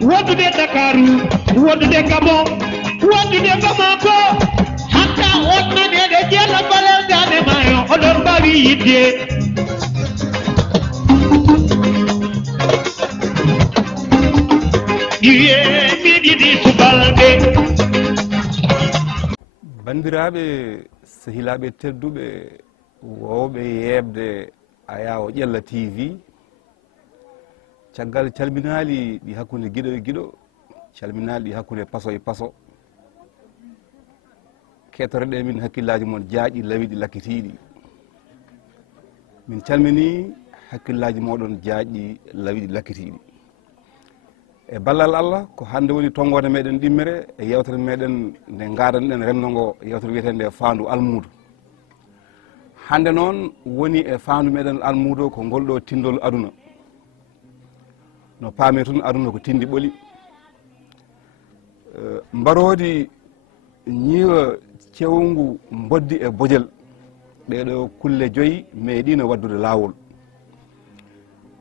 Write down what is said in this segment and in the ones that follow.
wondude Dakaru wondude Gabon wondude Bamako hatta wonnanede jeela balendane mayo odon mbawi yidde juillet miɗiɗi subalɓe bandiraɓe sehilaɓe tedduɓe wowɓe yebde ayawo ƴella tv caggal calminali ɗi hakkude guiɗo e guiɗo calminali ɗi hakkude paso e paso ketoreɗe min hakkillaji moon jaaƴi lawiɗi lakkitiɗi min calmini hakkillaji moɗon jaaƴi lawiɗi lakkitiɗi e ballal Allah ko hande woni tongode meɗen ɗimmere e yewtere meɗen nde gadanɗen remno ngo yewtere wiyetende faandu almudo hande noon woni e faandu meɗen almudo ko ngolɗo tindol aduna no paami toon aduna ko tindi ɓoli mbarodi ñiiwa cewngu boddi e bojel ɗeɗo kulle joyi meeɗino waddude laawol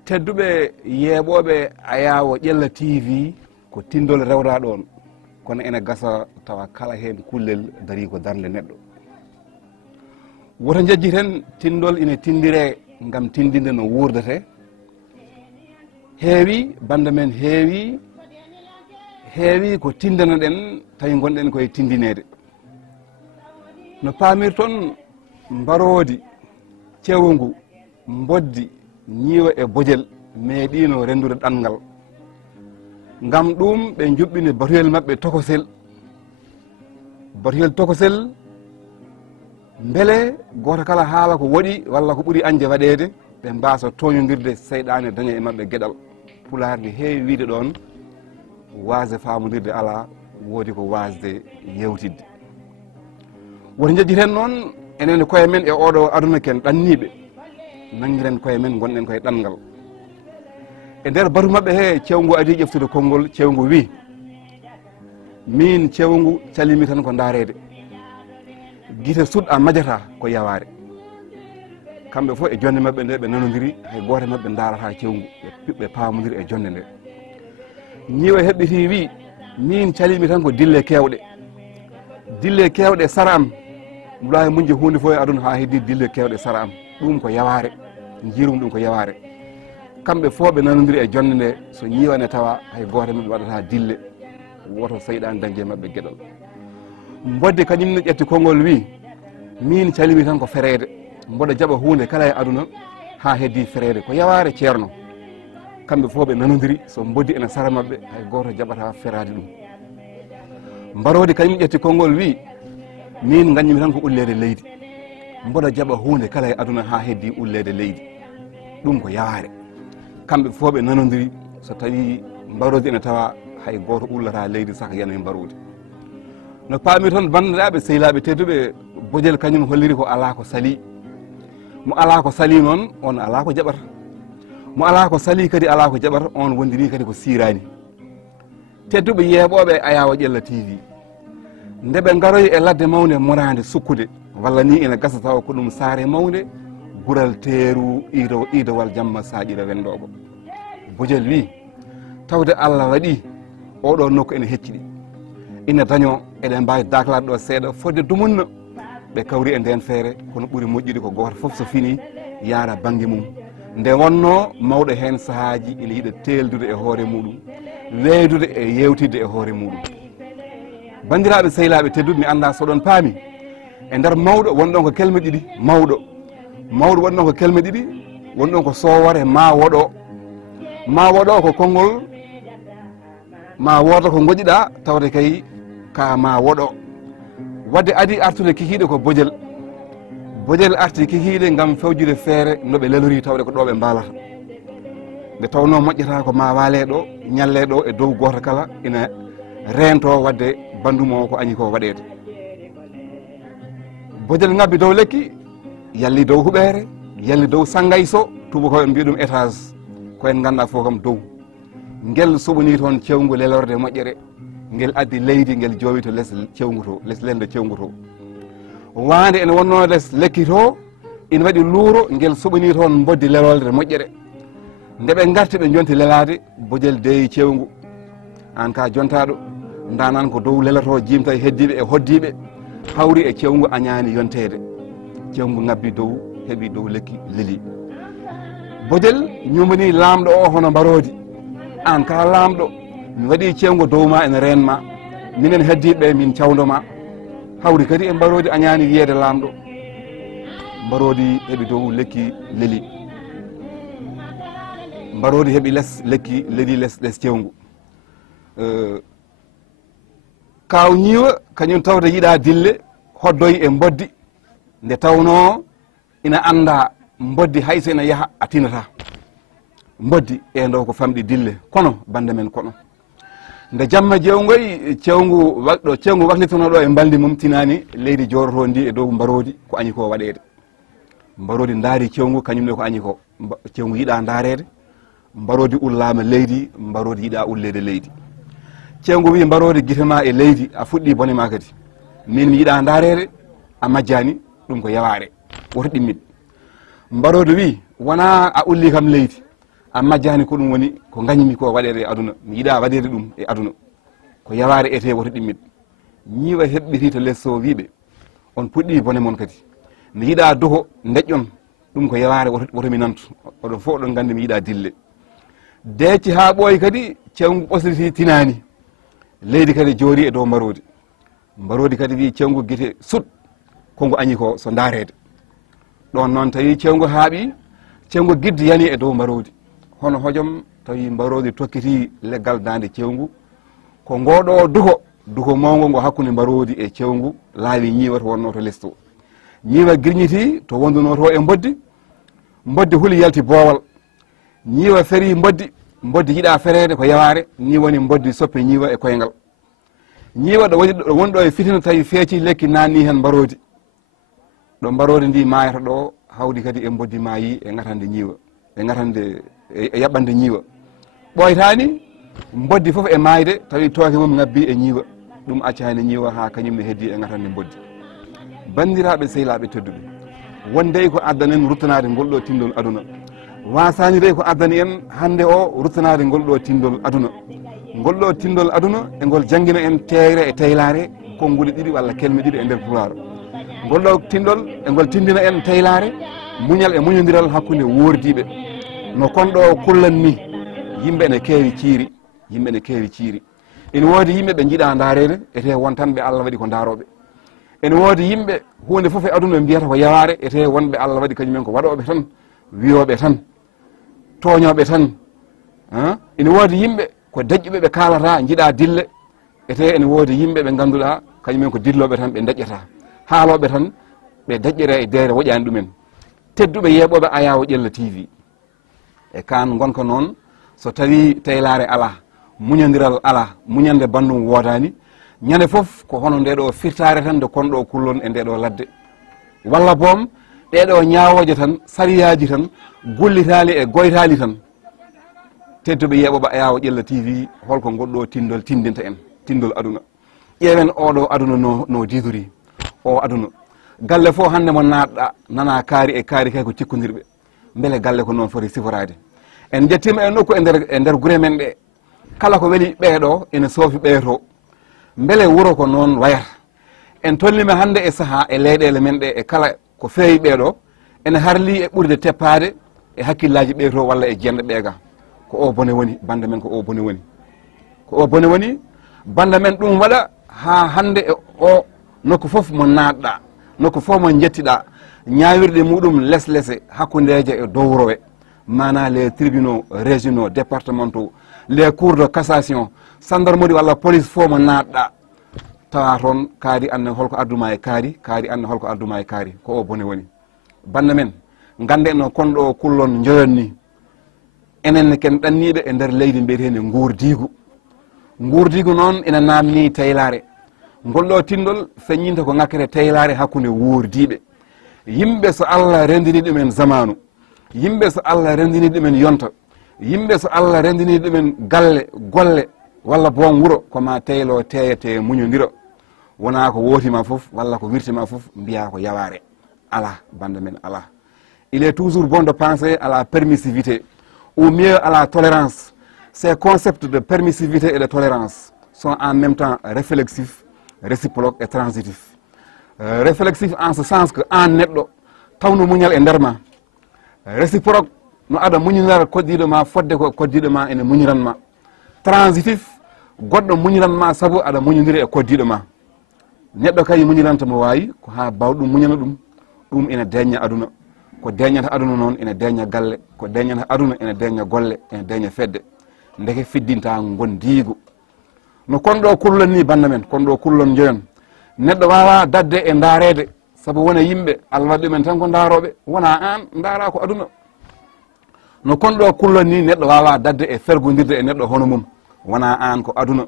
tedduɓe yeeɓoɓe ayawo ƴella tv ko tindol rewra ɗon kono ene gasa tawa kala hen kullel dari ko darde neɗɗo woto jejjiten tindol ine tindire gam tindinde no wurdete heewi bande men heewi ko tindana ɗen tawi gonɗen koye tindinede no paamir toon mbarodi cewngu boddi ñiiwa e bojel meeɗino rendude ɗanngal ngam ɗum ɓe juɓɓini batoyel maɓɓe tokosel beele goto kala haala ko woɗi walla ko ɓuuri anje waɗede ɓe mbasa toñodirde seyɗane daña e maɓɓe gueɗal pulaarde heewi wiide ɗon wasde famodirde ala woodi ko wasde yewtidde woto jejjiten noon enen koye men e oɗo aduna ken ɗanniɓe nangiren koye men gonɗen koye ɗanngal e nder batu maɓɓe he cewngu adi ƴeftude konngol cewngu wi min cewngu calimi tan ko daarede guite suɗɗa majata ko yaware kamɓe fof e jonde maɓɓe nde ɓe nanodiri hay goto maɓɓe darata cewngu ɓe pamodiri e jonde nde ñiiwa heɓɓiti wi min calimi tan ko dille kewɗe sara am mulawi munje hunde fof e aduna ha heddi dille kewɗe sara am ɗum ko yaware jirum ɗum ko yaware kamɓe fof ɓe nanodiri e jonde nde so ñiwane tawa hay goto maɓɓe waɗata dille woto seyɗani dañde maɓɓe gueɗal bodde kañumne ƴetti konngol wi min calimi tan ko ferede mboɗo jaɓa hunde kala e aduna ha heddi ferede ko yaware ceerno kamɓe fof ɓe nanodiri so boddi ene sara maɓɓe hay goto jaɓata ferade ɗum mbarodi kañum ƴetti konngol wi min gañumi tan ko ullede leydi mboɗo jaɓa hunde kala e aduna ha heddi ullede leydi ɗum ko yaware kamɓe fof ɓe nanodiri so tawi mbarodi ene tawa hay goto ullata leydi saka yana e mbarodi no paami toon bandiraɓe sehilaɓe tedduɓe bojel kañum holliri ko ala ko saali mo ala ko saali noon on ala ko jaɓata mo ala ko saali kadi ala ko jaɓata on wondiri kadi ko sirani tedduɓe yeeɓoɓe ayawo ƴella tv nde ɓe garoyi e ladde mawde morade sukkude walla ni ene gasa taw ko ɗum saare mawde gural teeru iidowal jamma saƴira wendogo bojel wi tawde Allah waɗi oɗo nokku ene hecciɗi ina daño eɗen mbawi daklade ɗo seeɗa fodde dumunna ɓe kawri e nden feere kono ɓuuri moƴƴude ko goto foof so fini yaara banggue mum nde wonno mawɗo hen sahaji ina yiiɗa teldude e hoore muɗum weydude e yewtidde e hoore muɗum bandiraɓe sehilaɓe tedduɓe mi anda soɗon paami e nder mawɗo wonɗon ko kelme ɗiɗi mawɗo wonɗon ko kelme ɗiɗi wonɗon ko sowore ma woɗo ko konngol ma woda ko goƴƴiɗa tawde kay ka ma woɗo wadde adi artude kikiɗe ko bojel arti kikiɗe gam fewjude feere noɓe lelori tawde ko ɗo ɓe mbalata nde tawno moƴƴata ko ma waale ɗo ñalle ɗo e dow goto kala ina rento wadde bandumo o ko añi ko waɗede bojel ngabbi dow lekki yalli dow huɓere yalli dow sangayso tubakoɓe mbi ɗum étage koyen ganduɗa fof kam dow ngel suɓani toon cewngu lelorde moƴƴere ngel addi leydi ngel joowi to less cewngu to less lende cewngu to wande ene wonno less lekki to ina waɗi luuro ngel suɓani toon boddi lelolde moƴƴere nde ɓe garti ɓe jonti lelade bojel deeyi cewngu an ka jontaɗo danan ko dow lelato jimta e heddiɓe e hoddiɓe hawri e cewgu añani yontede cewgu ngabbi dow heeɓi dow lekki leli bodel ñumani lamɗo o hono mbarodi an ka lamɗo mi waɗi cewgu dow ma ene renma minen heddiɓe min cawdoma hawri kadi e mbarodi añani yiyede lamɗo mbarodi heeɓi dow lekki leli mbarodi heeɓi less lekki leli less cewgu kaw ñiiwa kañum tawde yiɗa dille hoddoy e mboddi nde tawno ina anda mboddi hayso ina yaaha a tinata mboddi e ndo ko famɗi dille kono bande men kono nde jamma jewgoy cewgu waklitonoɗo e mbaldi mum tinani leydi joroto ndi e dow mbarodi ko añi ko waɗede mbarodi daari cewgu kañumne ko añi ko cewgu yiɗa daarede mbarodi ullama leydi mbarodi yiɗa ullede leydi cewgu wi mbarodi guitema e leydi a fuɗɗi bone ma kadi min mi yiɗa daarede a majjani ɗum ko yaware woto ɗimmit mbarodi wi wona a ulli kam leydi a majjani ko ɗum woni ko gañimi ko waɗede e aduna mi yiɗa waɗede ɗum e aduna ko yaware ete woto ɗimmit ñiwa heɓɓiti to lesso wiɓe on puɗɗi bone mon kadi mi yiɗa doho deƴƴon ɗum ko yaware woto mi nantu oɗon fof oɗon gandi mi yiɗa dille deecci ha ɓooyi kadi cewgu ɓosriti tinani leydi kadi joori e dow mbarodi kadi wi cewgu guite sut kongo añi ko so daarede ɗon noon tawi cewgu haaɓi cewgu giddi yani e dow mbarodi hono hojom tawi mbarodi tokkiti leggal dande cewgu ko ngoɗo duho mawgo ngo hakkude mbarodi e cewgu laawi ñiwa to wonno to lesto ñiwa girñiti to wonduno to e mboddi huuli yalti boowal ñiwa feri mboddi yiɗa ferede ko yaware ni woni mboddi soppe ñiwa e koyngal ñiwa ɗo woni ɗo e fitina tawi feeci lekki nanni hen mbarodi ɗo mbarodi ndi mayata ɗo hawdi kadi e mboddi maayi e gatande ñiwa e gatande e yaɓɓande ñiwa ɓoytani mboddi foof e mayde tawi tooke mum ngabbi e ñiwa ɗum accani ñiwa ha kañumne heddi e gatande mboddi bandiraɓe sehilaɓe tedduɓe wonde ko addanen ruttanade ngolɗo tindol aduna wasani de ko addani en hande o ruttanade ngolɗo tindol aduna ngolɗo tindol aduna e ngol jangguina en teere e taylare konguɗe ɗiɗi walla kelme ɗiɗi e nder pularo ngolɗo tindol e ngol tindina en taylare muñal e muñodiral hakkude wordiɓe no konɗo kullanni yimɓe ne keewi ciiri ene woodi yimɓe ɓe jiiɗa daarede ete wontanɓe Allah waɗi ko daaroɓe ene woodi yimɓe hunde foof e aduna ɓe mbiyata ko yaware ete wonɓe Allah waɗi kañumen ko waɗoɓe tan wiyoɓe tan toñoɓe tan ene woodi yimɓe ko deƴƴuɓe ɓe kalata jiiɗa dille ete ene woodi yimɓe ɓe ganduɗa kañumen ko dilloɓe tan ɓe deƴƴata haaloɓe tan ɓe deƴƴere e deere woƴani ɗumen tedduɓe yeeɓoɓe ayawo ƴella TV e kan gonka noon so tawi taylare ala muñodiral ala muñande bandum wodani ñande foof ko hono ndeɗo firtare tan nde konɗo kullon e ndeɗo ladde walla boom ɗeɗo ñawoje tan sariyaji tan gullitali e goytali tan tedduɓe yeeɓoɓe ayawo ƴella TV holko goɗɗo tindol tindinta en tindol aduna ƴeewen oɗo aduna no didori o aduna galle fof hande mo natɗa nana kaari e kaari kay ko cikkodirɓe beele galle ko noon foti siforade en jettima e nokku e nder guure men ɗe kala ko weeli ɓeeɗo ene soofi ɓeeto beele wuuro ko noon wayata en tollima hande e saaha e leyɗele men ɗe e kala ko feewi ɓeeɗo ene harli e ɓurde teppade e hakkillaji ɓeeto walla e jenɗe ɓeega ko o bone woni bande men ko o bone woni bande men ɗum waɗa ha hande e o nokku foof mo natɗa nokku fof mo jettiɗa ñawirɗe muɗum leslese hakkudeje e dowrowe mana les tribunaux régionaux départementaux les cours de cassation gendarmerie walla police fof mo natɗa tawa toon kaari anne holko adduma e kaari anne holko adduma e kaari ko o bone woni bande men gande no konɗo kullon joyonni enenne ken ɗanniɓe e nder leydi mbiyetende guurdigu noon ina namni taylare ngolɗo tindol feññinta ko ngakkete taylare hakkude wordiɓe yimɓe so Allah rendini ɗumen zamanu yimɓe so Allah rendini ɗumen yonta yimɓe so Allah rendini ɗumen galle golle walla boom wuuro koma teylo teyete muñodira wona ko wootima foof walla ko wirtima foof mbiya ko yaware ala bande men ala il est toujours bon de penser à la permissivité ou mieux à la tolérance Ces concepts de permissivité et de tolérance sont en même temps réflexifs, réciproques et transitifs. Réflexif en ce sens que an neɗɗo tawno muñal e nder ma, réciproque no aɗa muñinara koddiɗo ma fodde ko koddiɗo ma ene muñiranma, transitif goɗɗo muñiranma saabu aɗa muñidiri e koddiɗo ma. Neɗɗo kay muñiranta mo wawi ko ha bawɗum muñana ɗum ene deñña aduna, ko deññata aduna noon ene deñña galle, ko deññata aduna ene deñña golle, ene deñña fedde, ndeke fiddinta gondigu. No konɗo kullon ni banda men, konɗo kullon joyon, neɗɗo wawa dadde e daarede saabu wona yimɓe Allah waɗi ɗumen tan ko daaroɓe, wona an daara ko aduna. No konɗo kullon ni neɗɗo wawa dadde e fergodirde e neɗɗo hono mum, wona an ko aduna.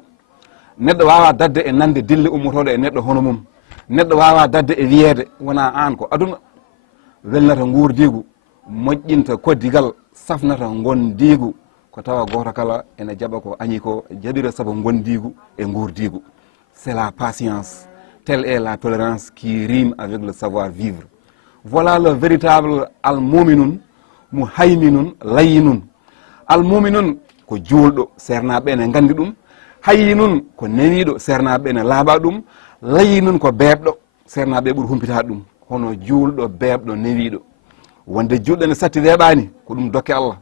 Neɗɗo wawa dadde e nande dille ummotoɗo e neɗɗo hono mum, neɗɗo wawa dadde e wiyeede wona an ko aduna. Welnata gurdigu, moƴƴinta koddigal, safnata gondigu, ko tawa goto kala ene jaɓa ko añi ko jaɓira saabu gondigu e gurdigu. C'est la patience, telle est la tolérance qui rime avec le savoir vivre. Voilà le véritable almuminun, muhayminun, layyinun. Almuminun ko juulɗo, sernaɓe ene gandi ɗum. Hayyinun ko newiɗo, sernaɓe ene laaɓa ɗum. Layyinun ko beɓɗo, sernaɓe ɓuuri humpitade ɗum. Hono juulɗo, beɓɗo, newiɗo. Wonde julɗo ne satti weeɓani ko ɗum dokke Allah.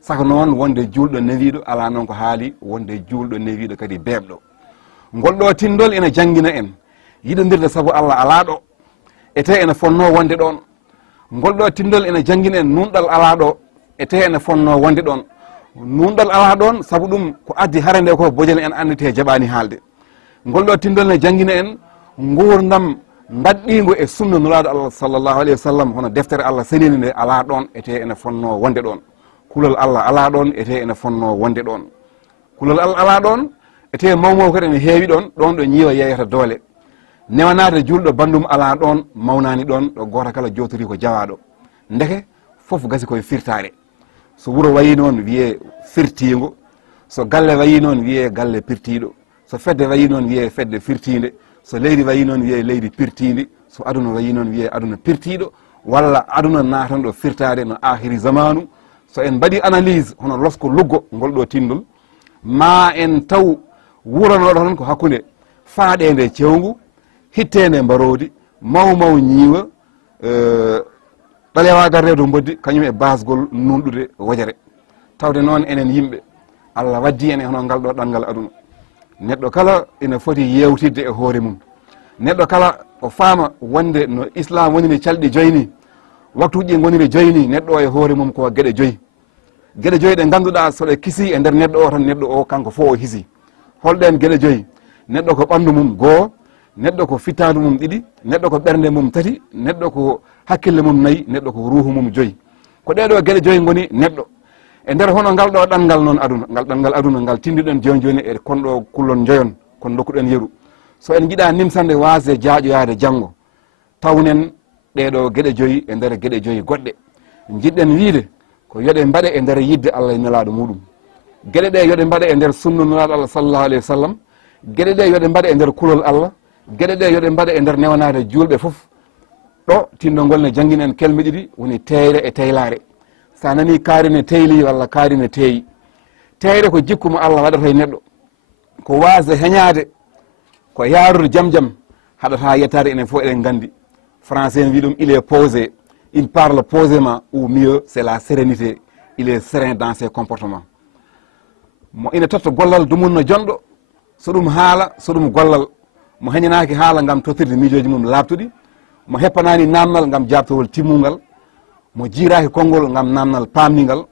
Saka noon wonde julɗo newiɗo ala noon ko haali, wonde julɗo newiɗo kadi beɓɗo. Ngol ɗo tindol ene jangguina en yiɗodirde saabu Allah ala ɗo, ete ene fonno wonde ɗon. Ngol ɗo tindol ene jangguina en nunɗal ala ɗo, ete ene fonno wonde ɗon. Nunɗal ala ɗon saabu ɗum ko addi harande ko bojene en andite jaɓani haalde. Ngol ɗo tindol ne jangguina en gurdam mbaɗɗigo e sunna nulaɗo Allah sallllahu alayhi wa sallam, hono deftere Allah senini nde ala ɗon, ete ene fonno wonde ɗon. Kulol Allah ala ɗon, ete ene fonno wonde ɗon. Kulol Allah ala ɗon, ete mawmo kadi ene heewi ɗon, ɗon ɗo ñiiwa yeyata doole. Newanade julɗo bandum ala ɗon, mawnani ɗon, ɗo goto kala jotori ko jawaɗo. Ndeke foof gasi koye firtare. So wuuro wayi noon wiye firtigo, so galle wayi noon wiye galle pirtiɗo, so fedde wayi noon wiye fedde firtide, so leydi wayi noon wiye leydi pirtidi, so aduna wayi noon wiye aduna pirtiɗo, walla aduna natan ɗo firtade no ahiri zamanu. So en mbaɗi analyse hono losko luggo ngol ɗo tindol, ma en taw wuranoɗo ton ko hakkude faaɗede cewgu, hittede mbarodi, mawmaw ñiiwa, ɓalewa garredo boddi, kañum e basgol nunɗude wojere. Tawde noon enen yimɓe Allah waddi en e hono ngal ɗo ɗanngal aduna. Neɗɗo kala ene foti yewtidde e hoore mum. Neɗɗo kala o faama wonde no islam woni ne calɗi joyni, waktuji goniri joyni, neɗɗo o e hoore mum ko gueɗe joyi. Gueɗe joyi ɗe ganduɗa soɗe kisi e nder neɗɗo o tan, neɗɗo o kanko fo o hisi. Holɗen gueɗe joyi? Neɗɗo ko ɓandu mum goo, neɗɗo ko fittandu mum ɗiɗi, neɗɗo ko ɓernde mum tati, neɗɗo ko hakkille mum nayyi, neɗɗo ko ruuhu mum joyi. Ko ɗeɗo gueɗe joyi goni neɗɗo. E nder hono ngal ɗo ɗanngal noon aduna, ngal ɗanngal aduna ngal tindiɗen joni joni e konɗo kullon joyon, kon dokkuɗen yeru. So en jiiɗa nimsande wasde jaaƴoyade janggo, tawnen ɗeɗo gueɗe joyi e nder gueɗe joyi goɗɗe. Jiɗɗen wiide ko yoɗe mbaɗe e nder yidde Allah e nelaɗo muɗum. Gueɗe ɗe yoɗe mbaɗe e nder sunna nelaɗo Allah sallallahu alayhi wa sallam. Gueɗe ɗe yoɗe mbaɗe e nder kulol Allah. Gueɗe ɗe yoɗe mbaɗe e nder newanade julɓe foof. Ɗo tindol ne jangguinen kelme ɗiɗi woni teyre e teylare. Sa nani kaari ne teyli walla kaari ne teeyi. Teyre ko jikku mo Allah waɗata e neɗɗo, ko wasde heñade, ko yarude jam jam, haɗata yettade enen fof eɗen gandi. Français en wi ɗum il est posé, il parle posément, ou mieux c'est la sérénité, il est serein dans ses comportements. Mo ina totta gollal dumunno jonɗo, so ɗum haala, so ɗum gollal, mo heñanaki haala gam tottirde miijoji mum labtuɗi, mo heppanani namdal gam jabtowol timmungal, mo jiraki konngol gam namdal pamningal.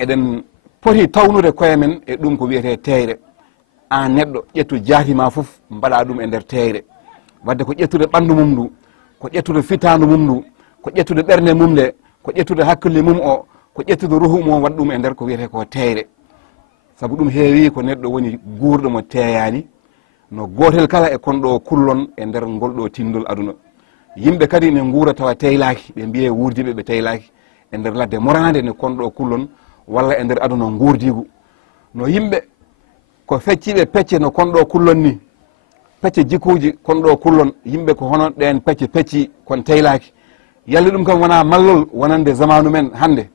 Eɗen poti tawnude koye men e ɗum ko wiyete teyre. An neɗɗo ƴettu jaatima foof mbaɗa ɗum e nder teyre, wadde ko ƴettude ɓandu mum ndu, ko ƴettude fitandu mum ndu, ko ƴettude ɓernde mum nde, ko ƴettude hakkille mum o, ko ƴettude ruhu mum waɗa ɗum e nder ko wiyete ko teyre. Saabu ɗum heewi ko neɗɗo woni guurɗo mo teeyani, no gotel kala e konɗo kullon e nder ngolɗo tindol aduna. Yimɓe kadi ne nguura tawa teylaki, ɓe mbiye wurdiɓe ɓe teylaki e nder ladde morande ne konɗo kullon, walla e nder aduna gurdigu. No yimɓe ko fecciɓe pecce no konɗo kullon ni, pecce jikkuji konɗo kullon, yimɓe ko hono ɗen pecce pecci kon teylaki. Yalli ɗum kam wona mallol wonande zamanu men hande,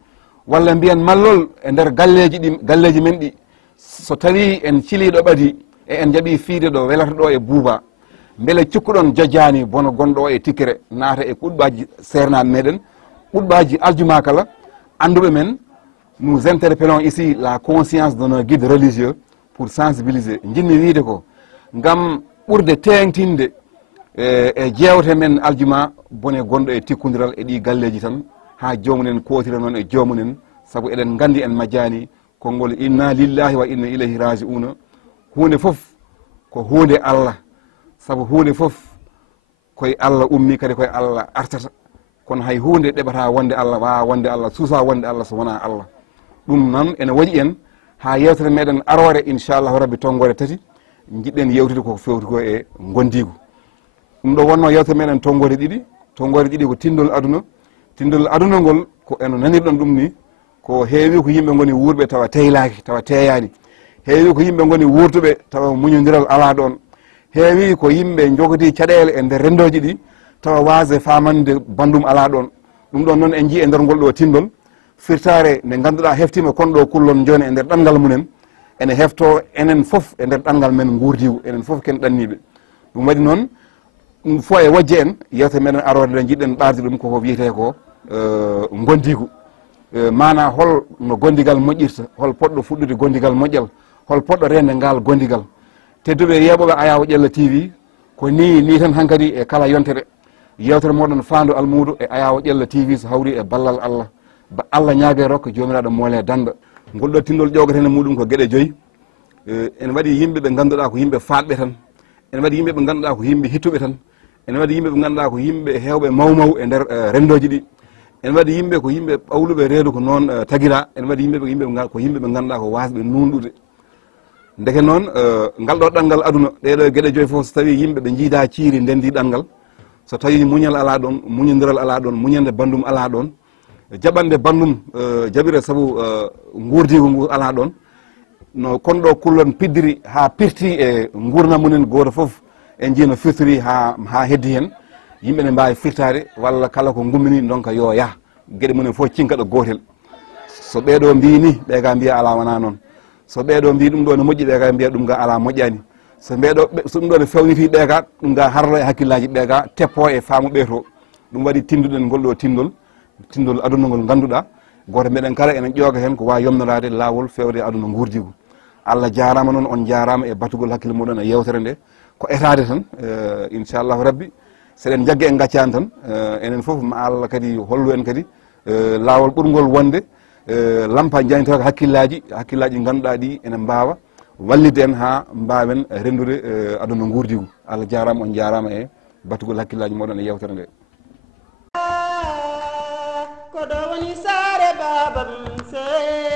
walla mbiyen mallol e nder galleji men ɗi, so tawi en ciliɗo ɓadi e en jaaɓi fiide ɗo welata ɗo e buuba beele cikkuɗon jojjani bono gonɗo e tikkere naata e ɓuɗɓaji sernaɓe meɗen ɓuɗɓaji aljuma kala anduɓe men. Nous interpellons ici la conscience de nos guides religieux pour sensibiliser jinmi wiide ko ngam ɓurde tengtinde e jewte men aljuma bone gonɗo e tikkodiral e ɗi galleji tan ha jomumen kotira noon e jomumen saabu eɗen gandi en majjani konngol inna lillahi wa inna ilayhi raji'una hunde foof ko hunde Allah saabu hunde foof koye Allah ummi kadi koye Allah artata kono hay hunde ɗeɓata wonde Allah wawa wonde Allah suusa wonde Allah so wona Allah ɗum noon ene waɗi en ha yewtere meɗen arore inchallahu rabbi tongore tati jiɗɗen yewtude koko fewti ko e gondigu ɗum ɗo wonno yewtere meɗen tongore ɗiɗi ko tindol aduna ngol ko eno nanirɗon ɗum ni ko heewi ko yimɓe goni wuurɓe tawa teylaki tawa teyani heewi ko yimɓe goni wurtuɓe tawa muñodiral ala ɗon heewi ko yimɓe jogoti caɗele e nder rendoji ɗi tawa wase famande bandum ala ɗon ɗum ɗon noon en jii e nder ngol ɗo tindol firtare nde ganduɗa heftima kon ɗo kullon joni e nder ɗanngal mumen ene hefto enen foof e nder ɗanngal men gurdigu enen foof ken ɗanniɓe ɗum waɗi noon ɗum fo e wojje en yewte meɗen arode nde jiɗɗen ɓarde ɗum koko wiyete ko gondigu mana hol no gondigal moƴƴirta hol poɗɗo fuɗɗude gondigal moƴƴal hol poɗɗo rende ngal gondigal tedduɓe yeɓoɓe Ayaw Ƴella TV ko ni tan hankkadi e kala yontere yewtere moɗon Faandu Almudo e Ayaw Ƴella TV so hawri e ballal Allah Allah ñaague rokka jomiraɗo moole danda ngol ɗo tindol ƴogata hen muɗum ko gueɗe joyyi ene waɗi yimɓe ɓe ganduɗa ko yimɓe fatɓe tan ene waɗi yimɓe ɓe ganduɗa ko yimɓe hittuɓe tan ene waɗi yimɓe ɓe ganduɗa ko yimɓe hewɓe mawmaw e nder rendoji ɗi ene waɗi yimɓe ko yimɓe ɓawluɓe reedu ko noon taguira ene waɗi yimɓe ko yimɓe ɓe ganduɗa ko wasɓe nunɗude ndeke noon ngal ɗo ɗanngal aduna ɗeɗo gueɗe joyyi foof so tawi yimɓe ɓe jiida ciiri ndendi ɗanngal so tawi muñal ala ɗon muñodiral ala ɗon muñande bandum ala ɗon jaɓande bandum jaɓire saabu gurdigu ngu ala ɗon no konɗo kullon piddiri ha pirti e gurna munen goto foof en jii no firtori ha heddi hen yimɓe ne mbawi firtade walla kala ko gummini donka yo yaah gueɗe munen foof cinkaɗo gotel so ɓeɗo mbini ɓe ga mbiya ala wona noon so ɓeɗo mbi ɗum ɗo ne moƴƴi ɓe ga mbiya ɗum ga ala moƴƴani so ɗum ɗo ne fewniti ɓe ga ɗum ga harlo e hakkillaji ɓe ga teppo e faamu ɓeeto ɗum waɗi tinduɗen ngol ɗo tindol aduna ngol ganduɗa goto meɗen kala enen ƴooga hen ko wawi yomnorade lawol fewde aduna gurdigu Allah jarama noon on jarama e batugol hakkille muɗon e yewtere nde ko etade tan inchallahu rabbi seɗen jaggue en gaccani tan enen foof ma Allah kadi hollu en kadi lawol ɓurgol wonde lampa jaynitoka hakkillaji ɗi ganduɗa ɗi ene mbawa wallide en ha mbawen rendude aduna gurdigu Allah jarama on jarama e batugol hakkillaji moɗon e yewtere nde ko ɗo woni saare babam se